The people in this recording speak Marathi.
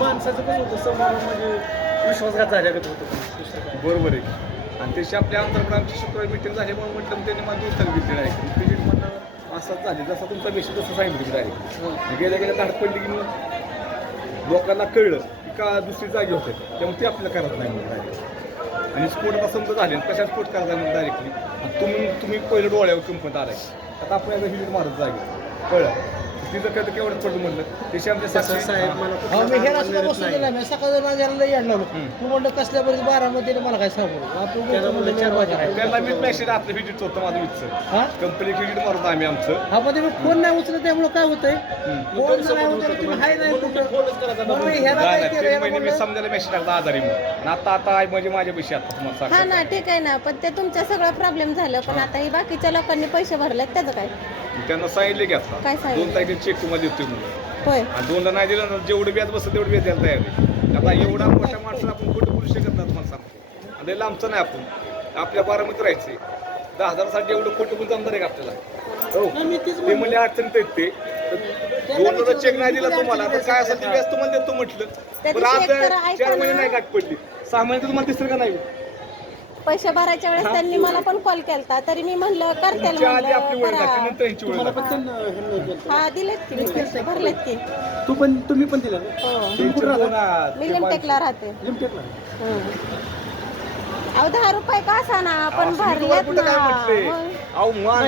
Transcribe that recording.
माणसाचं पण होतं समोर म्हणजे विश्वासघात झाल्यागत होतं दुसरं काय. बरोबर आहे. आणि त्याची आपल्या आमदार आमची शुक्रवारी मिटिंग झाल्यामुळे म्हटलं त्यांनी मला दुसऱ्या घेतली डायरेक्ट तिकीट म्हणलं असंच झाले जसं तुमचा मेसेज तसं सांगितलं तुम्ही डायरेक्ट गेल्या गेल्या धाड पडली की मग लोकांना कळलं की का दुसरी जागी होते त्यामुळे ते आपल्याला करत नाही म्हणून डायरेक्ट आणि स्फोट आता समजा झाले कशा स्फोट करायचा म्हणून डायरेक्टली तुम्ही पहिलं डोळ्यावर कंपनीत आलाय आता आपण याचा हिट मारत जागे कळलं तिथं काय केवढं पडलं म्हणलं त्याशी आमच्या तसं साहेब मला अहो, मी हे रस्त्याला मिळत बसून नाही. दिला मी सकाळी माझ्याला लई अडलो तू म्हणलं कसल्या बरेच 12 मध्ये मला काय सांगू आपण त्याला म्हणलं 4 वाजता आहे. त्याला मी मॅसेज आपलं व्हिजिट होतं माझं विचार हा कंपनी व्हिजिट मारतो आम्ही आमचं हा पण तुम्ही फोन नाही उचलत त्यामुळे काय होतंय मग फोन तो नाही support उचलत होतो तुम्ही हाय नाही म्हणून कुठं फोनच करायचा मग मी बंद. ह्याला नाही, काय नाही, केलं 3 ह्याला महिने मी म्हणलं, समजायला मेसेज टाकला आजारी म्हणून आणि आता म्हणजे माझ्या पैसे आता तुम्हाला हा सांगतो ना ठीक आहे ना पण ते तुमचं सगळं प्रॉब्लेम झालं पण आता ही बाकीच्या लोकांनी पैसे भरलेत त्याचं काय त्यांना सांगितले की आता काय सांगितलं? 2 तारखेला चेक तुम्हाला देतोय म्हणून होय आणि 2ला नाही दिलं ना जेवढं व्याज बसतं तेवढं व्याज द्यायला तयार आहे आता एवढा मोठ्या माणसाला आपण खोटं बोलू शकत नाही तुम्हाला सांगतो आणि लय लांबचं नाही आपण आपल्या बारामतीत राहायचंय 10,000साठी एवढं खोटं बोलून जमणार आहे का आपल्याला हो नाही, मी तेच ते म्हणजे अडचणीत आहेत ते 2ला चेक नाही दिला तुम्हाला तर काय असेल ते व्याज तुम्हाला देतो म्हटलं त्या पण दिवशी आज एक तर ऐका 4 महिने ना. नाही गाठ पडली 6 महिने तुम्हाला दिसलं का नाही पैसे भरायच्या वेळेस त्यांनी मला पण कॉल केलता तरी मी म्हणलं करतेल तुमच्या आधी आपली म्हणलं वेळ लागते करा. नंतर ह्यांची वेळ मला लागते पण त्यांना ह्यांना केलं. हा दिलेत की मी पैसे भरलेत की तुम्ही पण दिलं ना? हो तुम्ही कुठं राहता? मी लिमटेकला राहते लिमटेकला. अहो 10 रुपये का असा ना पण अहो, मी तुम्हाला भरलेत कुठं काय ना म्हटले मग. अहो मान